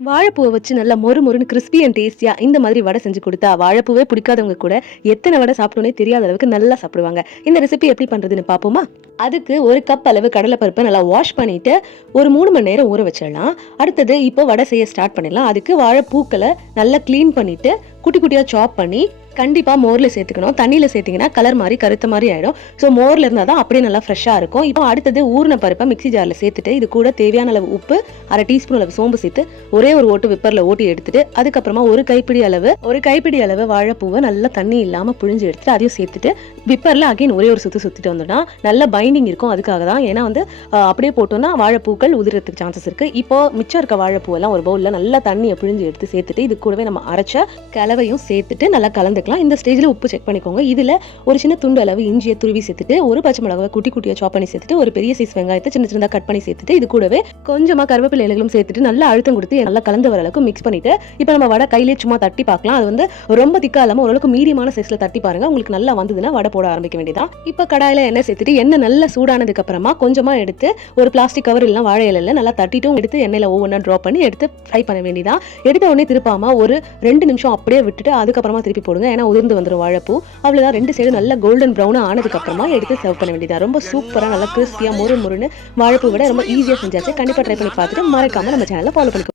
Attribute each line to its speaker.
Speaker 1: வாழைப்பூவை வச்சு நல்லா மொறு மொறுன்னு கிறிஸ்பி அண்ட் டேஸ்டியாக இந்த மாதிரி வடை செஞ்சு கொடுத்தா வாழைப்பூவே பிடிக்காதவங்க கூட எத்தனை வடை சாப்பிட்டோன்னே தெரியாத அளவுக்கு நல்லா சாப்பிடுவாங்க. இந்த ரெசிபி எப்படி பண்ணுறதுன்னு பார்ப்போமா அதுக்கு ஒரு கப் அளவு கடலைப்பருப்பை நல்லா வாஷ் பண்ணிட்டு ஒரு மூணு மணி நேரம் ஊற வச்சிடலாம். அடுத்தது இப்போ வடை செய்ய ஸ்டார்ட் பண்ணிடலாம். அதுக்கு வாழைப்பூக்களை நல்லா க்ளீன் பண்ணிட்டு குட்டி குட்டியாக சாப் பண்ணி கண்டிப்பாக மோரில் சேர்த்துக்கணும். தண்ணியில் சேர்த்திங்கன்னா கலர் மாதிரி கருத்த மாதிரி ஆகிடும் ஸோ மோரில் இருந்தால் தான் அப்படியே நல்லா ஃப்ரெஷ்ஷாக இருக்கும். இப்போ அடுத்தது ஊர்ன பருப்பை மிக்ஸி ஜாரில் சேர்த்துட்டு இது கூட தேவையான அளவு உப்பு அரை டீஸ்பூன் அளவு சோம்பு சேர்த்து ஒரே ஒரு ஓட்டு விப்பரில் ஓட்டி எடுத்துட்டு அதுக்கப்புறமா ஒரு கைப்பிடி அளவு ஒரு கைப்பிடி அளவு வாழைப்பூவை நல்லா தண்ணி இல்லாமல் புழிஞ்சு எடுத்துட்டு அதையும் சேர்த்துட்டு விப்பரில் அகைன் ஒரே ஒரு சுற்று சுற்றிட்டு வந்தோம்னா நல்ல பைண்டிங் இருக்கும். அதுக்காக தான் ஏன்னா வந்து அப்படியே போட்டோம்னா வாழைப்பூக்கள் உதிரத்துக்கு சான்சஸ் இருக்குது இப்போ மிச்சம் இருக்க வாழைப்பூவெல்லாம் ஒரு பவுலில் நல்லா தண்ணியை புழிஞ்சு எடுத்து சேர்த்துட்டு இது கூடவே நம்ம அரைச்ச கலவையும் சேர்த்துட்டு நல்லா சேர்த்துக்கலாம் இந்த ஸ்டேஜில் உப்பு செக் பண்ணிக்கோங்க. இதில் ஒரு சின்ன துண்டு அளவு இஞ்சியை துருவி சேர்த்துட்டு ஒரு பச்சை மிளகாவை குட்டி குட்டியாக சாப் பண்ணி சேர்த்துட்டு ஒரு பெரிய சைஸ் வெங்காயத்தை சின்ன சின்னதாக கட் பண்ணி சேர்த்துட்டு இது கூடவே கொஞ்சமாக கருவேப்பிலை இலைகளும் சேர்த்துட்டு நல்லா அழுத்தம் கொடுத்து நல்லா கலந்து வர அளவுக்கு மிக்ஸ் பண்ணிட்டு இப்போ நம்ம வடை கையிலே சும்மா தட்டி பார்க்கலாம். அது வந்து ரொம்ப திக்கா இல்லாமல் ஓரளவுக்கு மீடியமான சைஸில் தட்டி பாருங்கள் உங்களுக்கு நல்லா வந்ததுன்னா வடை போட ஆரம்பிக்க வேண்டியதான் இப்போ கடாயில் எண்ணெய் சேர்த்துட்டு எண்ணெய் நல்லா சூடானதுக்கு அப்புறமா கொஞ்சமாக எடுத்து ஒரு பிளாஸ்டிக் கவர் இல்லைனா வாழை இலையில நல்லா தட்டிட்டும் எடுத்து எண்ணெயில் ஒவ்வொன்றா ட்ராப் பண்ணி எடுத்து ஃப்ரை பண்ண வேண்டியதான் எடுத்த உடனே திருப்பாமல் ஒரு ரெண்டு நிமிஷம் அப்படியே விட்டுட்டு அதுக்கப்புறமா திருப்பி போடுங்க. ஏன்னா உதிர்ந்து வந்துடும் வாழைப்பூ. அவ்வளோதான் ரெண்டு சைடு நல்லா கோல்டன் ப்ரௌனாக ஆனதுக்கு அப்புறமா எடுத்து சர்வ் பண்ண வேண்டியதாக ரொம்ப சூப்பராக நல்லா கிறிஸ்பியாக முரு மொறுன்னு வாழைப்பூ விட ரொம்ப ஈஸியாக செஞ்சாச்சு. கண்டிப்பாக ட்ரை பண்ணி பார்த்துட்டு மறக்காமல் நம்ம சேனலில் ஃபாலோ பண்ணிக்கோ